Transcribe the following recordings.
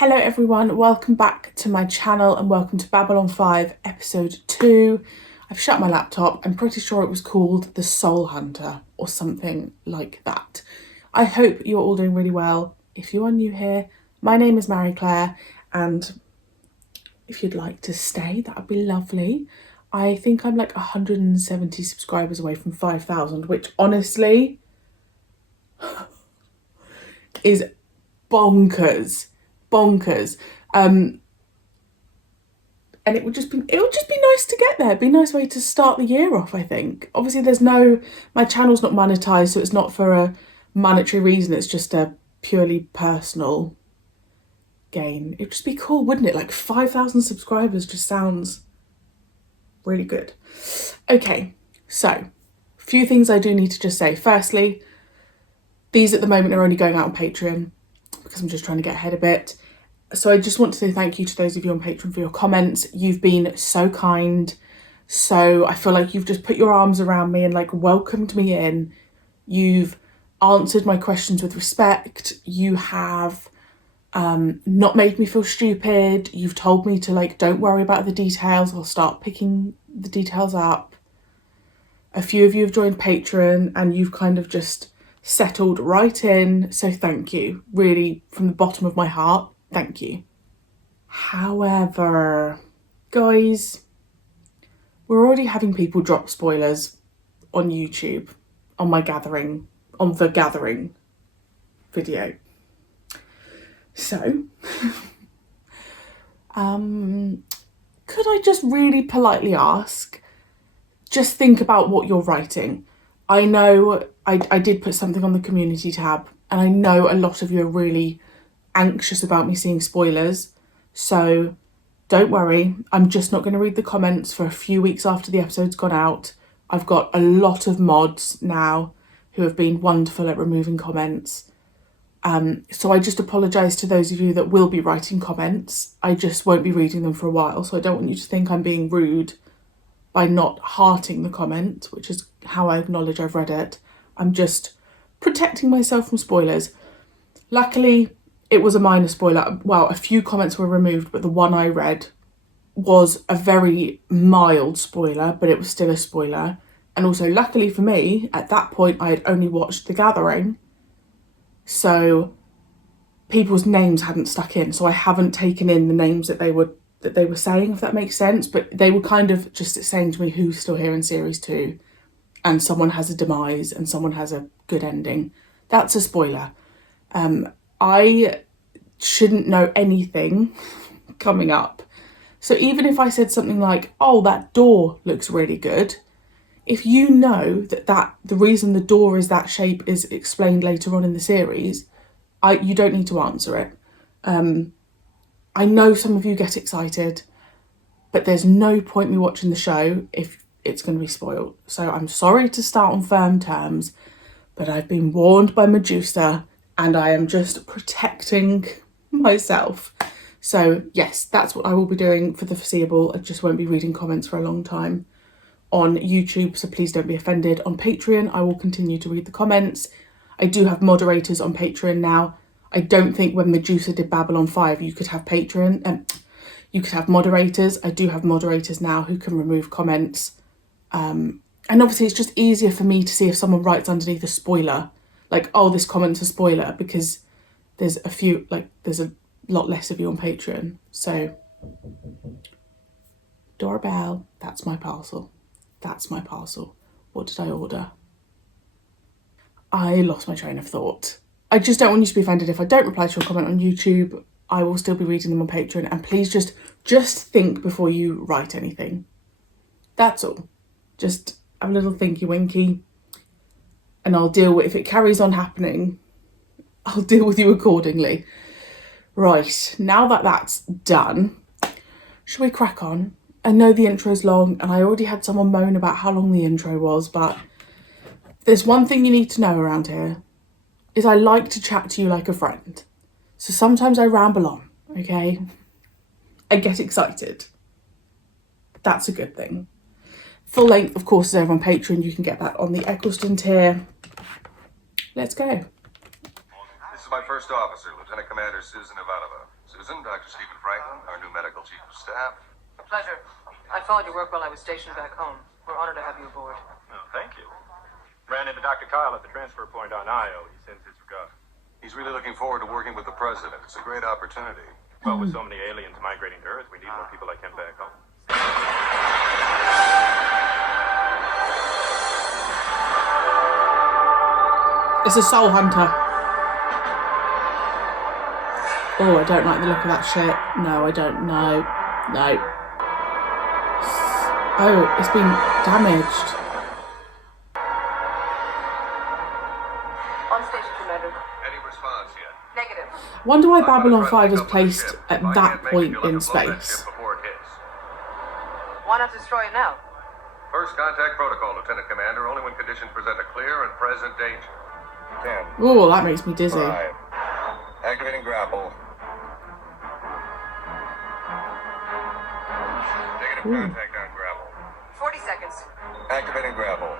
Hello everyone, welcome back to my channel and welcome to Babylon 5 episode 2. I've shut my laptop. I'm pretty sure it was called The Soul Hunter or something like that. I hope you're all doing really well. If you are new here, my name is Marie-Clare, and if you'd like to stay, that would be lovely. I think I'm like 170 subscribers away from 5,000, which honestly is bonkers. And it would just be nice to get there. It'd be a nice way to start the year off, I think. Obviously my channel's not monetized, so it's not for a monetary reason, it's just a purely personal gain. It'd just be cool, wouldn't it? Like 5,000 subscribers just sounds really good. Okay, so a few things I do need to just say. Firstly, these at the moment are only going out on Patreon because I'm just trying to get ahead a bit. So I just want to say thank you to those of you on Patreon for your comments. You've been so kind. So I feel like you've just put your arms around me and like welcomed me in. You've answered my questions with respect. You have not made me feel stupid. You've told me to like, don't worry about the details. I'll start picking the details up. A few of you have joined Patreon and you've kind of just settled right in. So thank you. Really, from the bottom of my heart, thank you. However, guys, we're already having people drop spoilers on YouTube on the Gathering video. So, could I just really politely ask, just think about what you're writing. I know I did put something on the community tab, and I know a lot of you are really anxious about me seeing spoilers. So don't worry, I'm just not going to read the comments for a few weeks after the episode's gone out. I've got a lot of mods now who have been wonderful at removing comments. So I just apologise to those of you that will be writing comments. I just won't be reading them for a while, so I don't want you to think I'm being rude by not hearting the comment, which is how I acknowledge I've read it. I'm just protecting myself from spoilers. Luckily, it was a minor spoiler. Well, a few comments were removed, but the one I read was a very mild spoiler, but it was still a spoiler. And also, luckily for me, at that point, I had only watched The Gathering, so people's names hadn't stuck in. So I haven't taken in the names that they were saying, if that makes sense. But they were kind of just saying to me who's still here in series 2, and someone has a demise and someone has a good ending. That's a spoiler. I shouldn't know anything coming up. So even if I said something like, oh, that door looks really good, if you know that the reason the door is that shape is explained later on in the series, you don't need to answer it. I know some of you get excited, but there's no point me watching the show if it's going to be spoiled. So I'm sorry to start on firm terms, but I've been warned by Medusa and I am just protecting myself. So yes, that's what I will be doing for the foreseeable. I just won't be reading comments for a long time on YouTube, so please don't be offended. On Patreon, I will continue to read the comments. I do have moderators on Patreon now. I don't think when Medusa did Babylon 5, you could have you could have moderators. I do have moderators now who can remove comments. And obviously it's just easier for me to see if someone writes underneath a spoiler, like, oh, this comment's a spoiler, because there's a lot less of you on Patreon. So, doorbell, that's my parcel. What did I order? I lost my train of thought. I just don't want you to be offended if I don't reply to your comment on YouTube. I will still be reading them on Patreon, and please just think before you write anything. That's all. Just have a little thinky winky, and I'll deal with, if it carries on happening, I'll deal with you accordingly. Right, now that that's done, shall we crack on? I know the intro's long, and I already had someone moan about how long the intro was, but there's one thing you need to know around here, is I like to chat to you like a friend. So sometimes I ramble on, okay? I get excited. That's a good thing. Full length, of course, is over on Patreon. You can get that on the Eccleston tier. Let's go. is my first officer, Lieutenant Commander Susan Ivanova. Susan, Dr. Stephen Franklin, our new medical chief of staff. A pleasure. I followed your work while I was stationed back home. We're honored to have you aboard. Oh, thank you. Ran into Dr. Kyle at the transfer point on Io. He sends his regards. He's really looking forward to working with the president. It's a great opportunity. Well, with so many aliens migrating to Earth, we need more people like him back home. It's a soul hunter. Oh, I don't like the look of that shit. No, I don't. No. No. Oh, it's been damaged. On station, Commander. Any response yet? Negative. Wonder why Babylon 5 is placed at that point in space. Why not destroy it now? First contact protocol, Lieutenant Commander, only when conditions present a clear and present danger. 10. Oh, that makes me dizzy. 5. Activating grapple. Negative contact on grapple. 40 seconds. Activating grapple.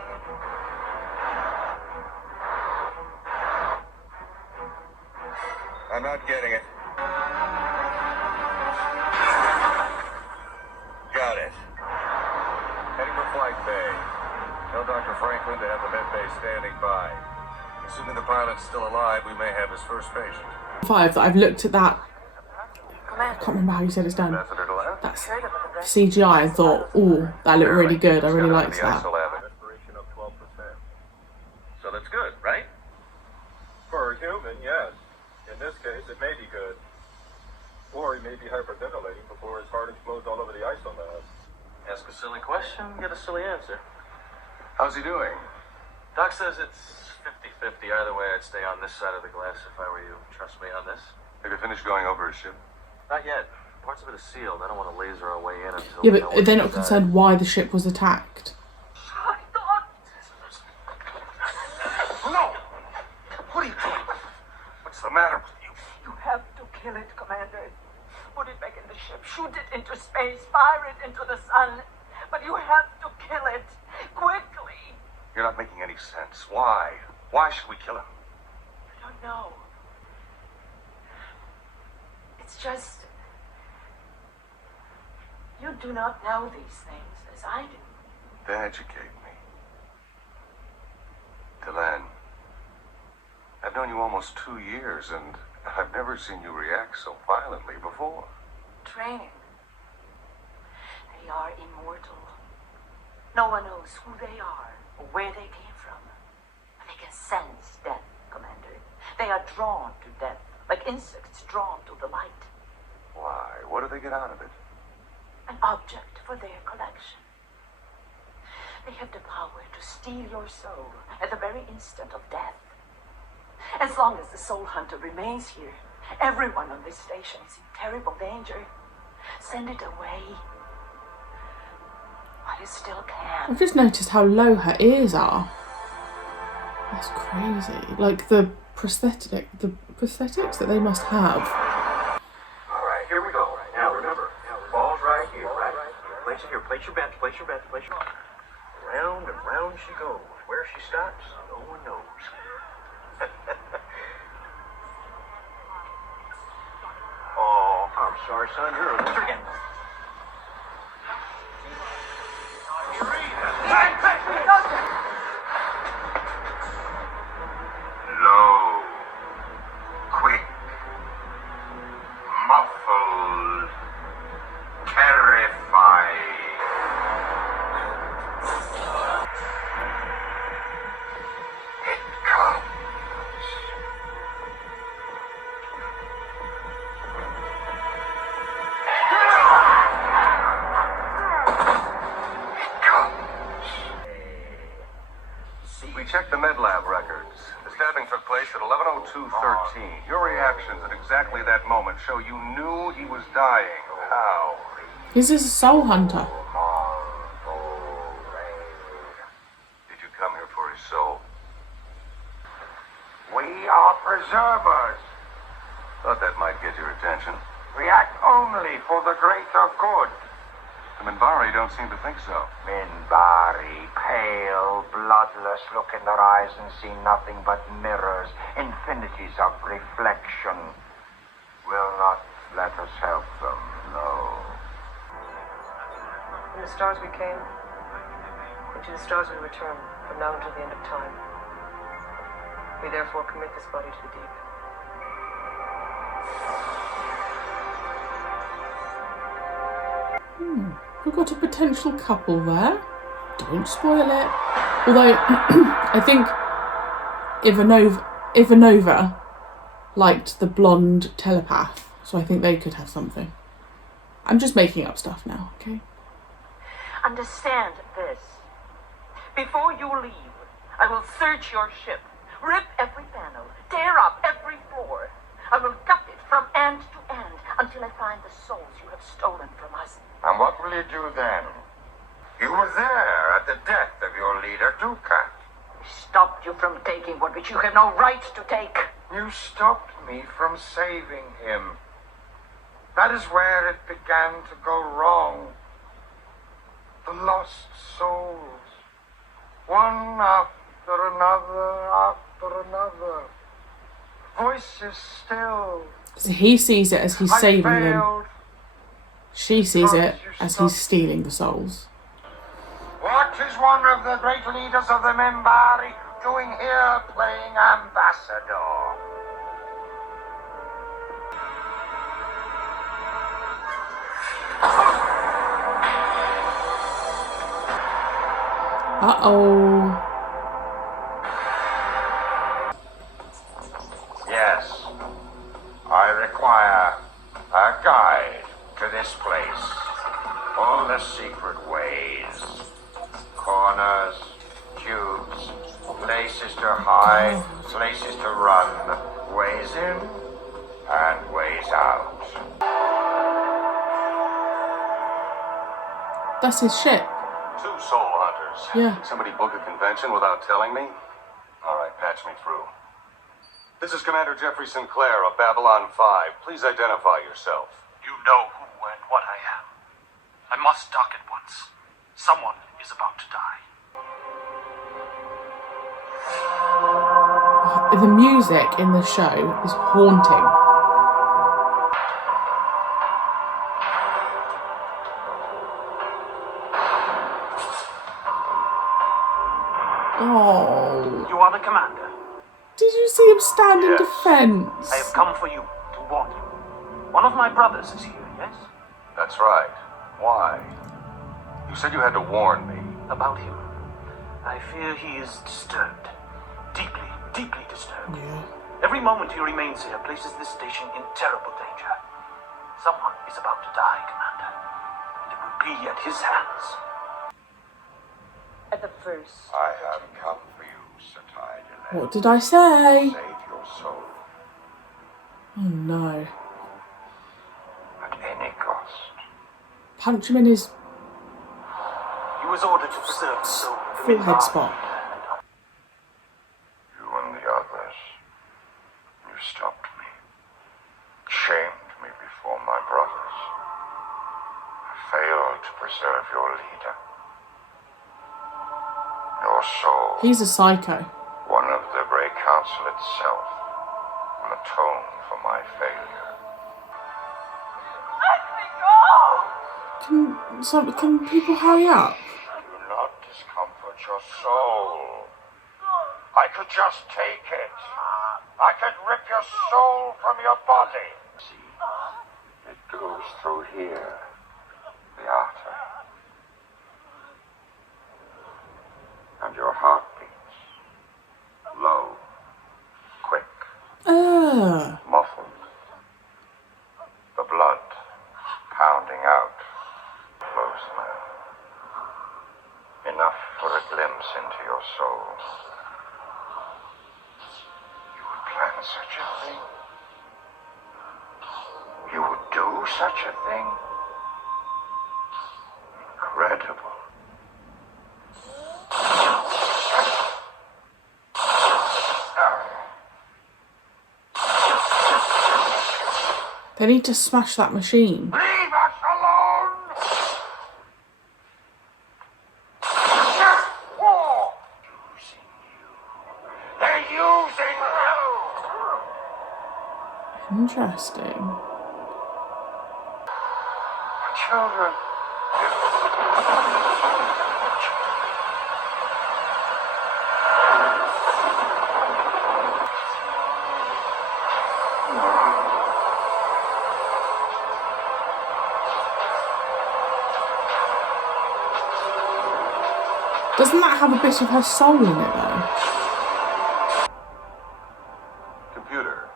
I'm not getting it. Got it. Heading for flight bay. Tell Dr. Franklin to have the med bay standing by. Assuming the pilot's still alive, we may have his first patient. 5 that I've looked at that. I Commander. can't remember how you said it's done. Ambassador to left. That's Carried up with the rest. CGI and thought, oh, that looked really good. I really liked that. Respiration of 12%. So that's good, right? For a human, yes. In this case, it may be good. Or he may be hyperventilating before his heart explodes all over the isolab. Ask a silly question, get a silly answer. How's he doing? Doc says it's 50-50. Either way, I'd stay on this side of the glass if I were you. Trust me on this? Have you finished going over his ship? Not yet. Parts of it are sealed. I don't want to laser our way in until Yeah, we know but they're not what's concerned why the ship was attacked. No! What are you doing? What's the matter with you? You have to kill it, Commander. Put it back in the ship. Shoot it into space. Fire it into the sun. But you have to kill it. Quickly. You're not making any sense. Why? Why should we kill him? I don't know. It's just... You do not know these things as I do. Then educate me. Delenn, I've known you almost 2 years, and I've never seen you react so violently before. Training. They are immortal. No one knows who they are or where they came from. But they can sense death, Commander. They are drawn to death, like insects drawn to the light. Why? What do they get out of it? An object for their collection. They have the power to steal your soul at the very instant of death. As long as the soul hunter remains here, everyone on this station is in terrible danger. Send it away while you still can. I've just noticed how low her ears are. That's crazy. Like the prosthetics that they must have. All right, here we go. Now remember, ball's right here, right? Place it here. Place your bet. Place your bet. Place your... Round and round she goes. Where she stops, no one knows. Oh, I'm sorry, son. You're a loser again. Low, quick, muffled, terrified. It comes. We checked the med lab records. The stabbing took place at 11:02:13. Your reactions at exactly that moment show you knew he was dying. How? This is a soul hunter. Did you come here for his soul? We are preservers. Thought that might get your attention. We act only for the greater good. The Minbari don't seem to think so. Minbari, pale, bloodless, look in their eyes and see nothing but mirrors, infinities of reflection. Will not let us help them, no. From the stars we came, and to the stars we return, from now until the end of time. We therefore commit this body to the deep. We've got a potential couple there. Don't spoil it. Although, I think Ivanova liked the blonde telepath, so I think they could have something. I'm just making up stuff now, okay? Understand this. Before you leave, I will search your ship, rip every panel, tear up every floor. I will gut it from end to end until I find the souls you have stolen from us. And what will you do then? You were there at the death of your leader, Dukat. I stopped you from taking one which you have no right to take. You stopped me from saving him. That is where it began to go wrong. The lost souls. One after another. Voices still. So he sees it as he's saving them. failed. She sees it as he's stealing the souls. What is one of the great leaders of the Minbari doing here playing ambassador? Uh-oh. Yes, I require a guide to this place. All the secret ways, corners, tubes, places to hide, places to run, ways in and ways out. That's his ship. 2 soul hunters. Yeah. Did somebody book a convention without telling me? All right, patch me through. This is Commander Jeffrey Sinclair of Babylon 5. Please identify yourself. You know who and what I am. I must dock at once. Someone is about to die. The music in the show is haunting. Oh. You are the commander. Did you see him stand in Yes. defense? I have come for you to warn you. One of my brothers is here, yes? That's right. Why? You said you had to warn me. About him. I fear he is disturbed. Deeply, deeply disturbed. Yeah. Every moment he remains here places this station in terrible danger. Someone is about to die, Commander. And it will be at his hands. At the first. I have come for you, Satai Delay. What did I say? Save your soul Oh no. at any cost. Punch him in his He was ordered to preserve the soul of the forehead Minbari. spot. You and the others, you stopped me, shamed me before my brothers. I failed to preserve your leader. Your soul, He's a psycho. one of the Grey Council itself, will atone for my failure. Can people hurry up? Do not discomfort your soul. I could just take it. I could rip your soul from your body. See, it goes through here, the artery. And your heart beats. Low, quick, muffled. The blood pounding out. Close now. Enough for a glimpse into your soul. You would plan such a thing? You would do such a thing? Incredible. They need to smash that machine. Leave us alone! Interesting. Children. Doesn't that have a bit of her soul in it though? Computer.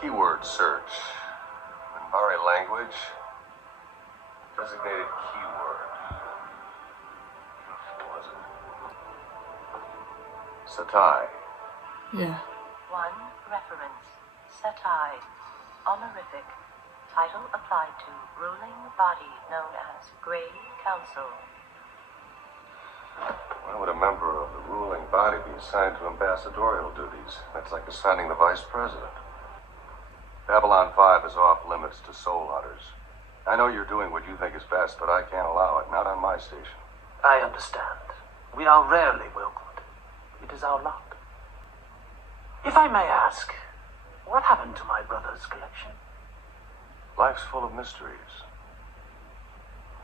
Keyword search. Minbari language. Designated keyword. What was it? Satai. Yeah. 1. Reference. Setai. Honorific. Title applied to ruling body known as Grey Council. Why would a member of the ruling body be assigned to ambassadorial duties? That's like assigning the vice president. Babylon 5 is off limits to soul hunters. I know you're doing what you think is best, but I can't allow it. Not on my station. I understand. We are rarely welcomed. It is our lot. If I may ask, what happened to my brother's collection? Life's full of mysteries.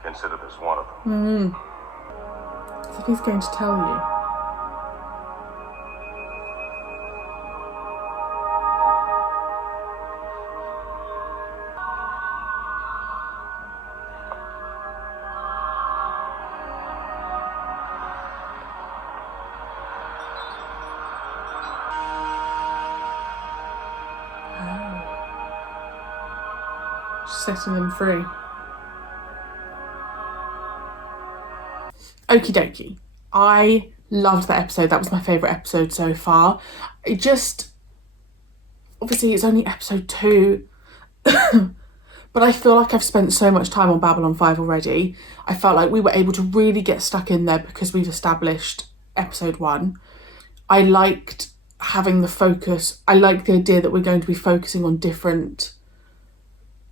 Consider this one of them. So he's going to tell you. Setting them free. Okie dokie. I loved that episode. That was my favourite episode so far. It just... Obviously, it's only episode 2. But I feel like I've spent so much time on Babylon 5 already. I felt like we were able to really get stuck in there because we've established episode 1. I liked having the focus. I like the idea that we're going to be focusing on different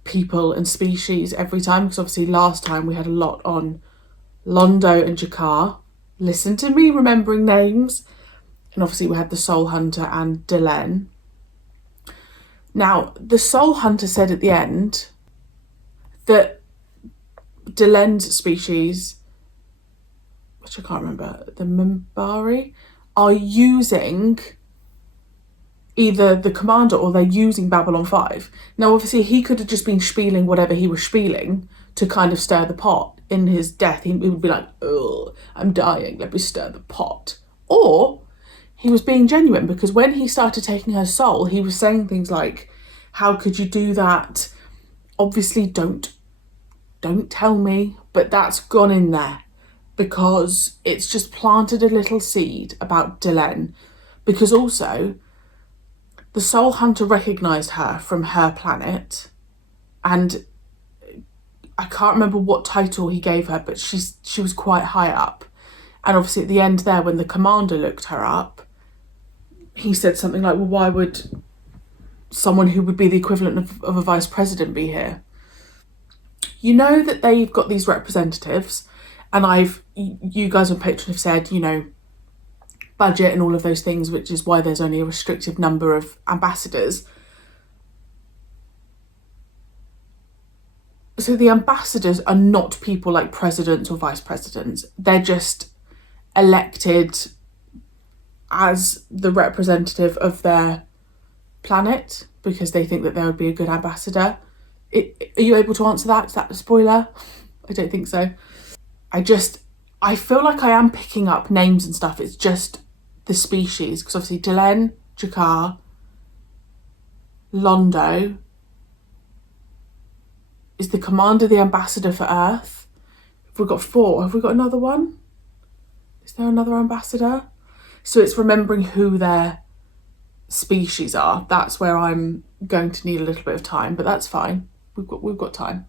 people and species every time, because obviously last time we had a lot on Londo and Jakar. Listen to me remembering names. And obviously we had the Soul Hunter and Delenn. Now, the Soul Hunter said at the end that Delenn's species, which I can't remember, the Minbari, are using either the commander or they're using Babylon 5. Now, obviously, he could have just been spieling whatever he was spieling to kind of stir the pot. In his death, he would be like, oh, I'm dying, let me stir the pot. Or he was being genuine, because when he started taking her soul, he was saying things like, how could you do that? Obviously, don't tell me, but that's gone in there because it's just planted a little seed about Delenn. Because also, the Soul Hunter recognised her from her planet, and I can't remember what title he gave her, but she was quite high up. And obviously at the end there, when the commander looked her up, he said something like, well, why would someone who would be the equivalent of a vice president be here? You know that they've got these representatives, and you guys on Patreon have said, you know, budget and all of those things, which is why there's only a restrictive number of ambassadors. So the ambassadors are not people like presidents or vice presidents. They're just elected as the representative of their planet because they think that they would be a good ambassador. Are you able to answer that? Is that a spoiler? I don't think so. I feel like I am picking up names and stuff. It's just the species, because obviously Delenn, Jakar, Londo is the commander, the ambassador for Earth. We've got 4. Have we got another one? Is there another ambassador? So it's remembering who their species are. That's where I'm going to need a little bit of time, but that's fine. We've got time.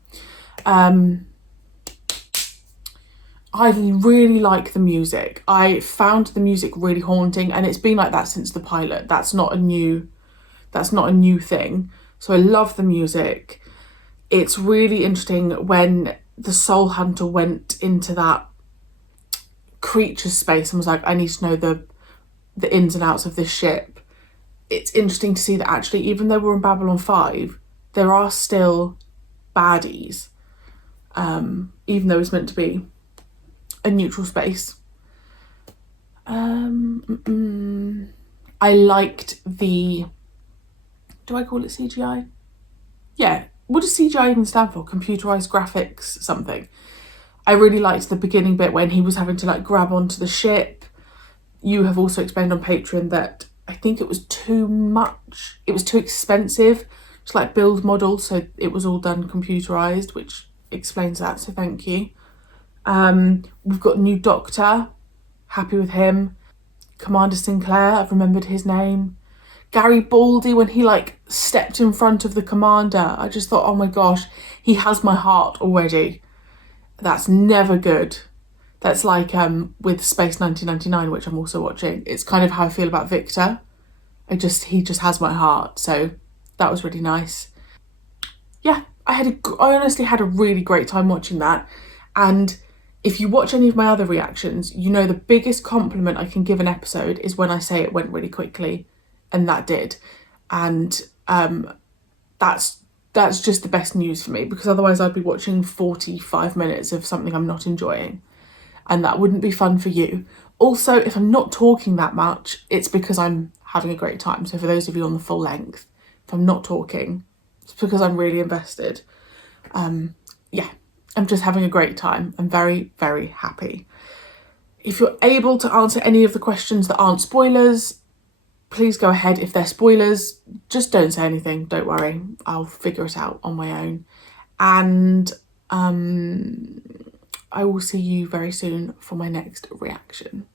I really like the music. I found the music really haunting, and it's been like that since the pilot. That's not a new thing. So I love the music. It's really interesting when the Soul Hunter went into that creature space and was like, I need to know the ins and outs of this ship. it's interesting to see that actually, even though we're in Babylon 5, there are still baddies, even though it's meant to be a neutral space. I liked the, do I call it CGI? Yeah, what does CGI even stand for? Computerized graphics something. I really liked the beginning bit when he was having to like grab onto the ship. You have also explained on Patreon that I think it was too much. It was too expensive to like build models, so it was all done computerized, which explains that, so thank you. We've got a new Doctor, happy with him. Commander Sinclair, I've remembered his name. Gary Baldy, when he like stepped in front of the commander, I just thought, oh my gosh, he has my heart already. That's never good. That's like with Space 1999, which I'm also watching. It's kind of how I feel about Victor. He just has my heart. So that was really nice. Yeah, I honestly had a really great time watching that. And if you watch any of my other reactions, you know the biggest compliment I can give an episode is when I say it went really quickly, and that did. And that's just the best news for me, because otherwise I'd be watching 45 minutes of something I'm not enjoying, and that wouldn't be fun for you. Also, if I'm not talking that much, it's because I'm having a great time. So for those of you on the full length, if I'm not talking, it's because I'm really invested. Yeah, I'm just having a great time. I'm very, very happy. If you're able to answer any of the questions that aren't spoilers, please go ahead. If they're spoilers, just don't say anything. Don't worry. I'll figure it out on my own. And I will see you very soon for my next reaction.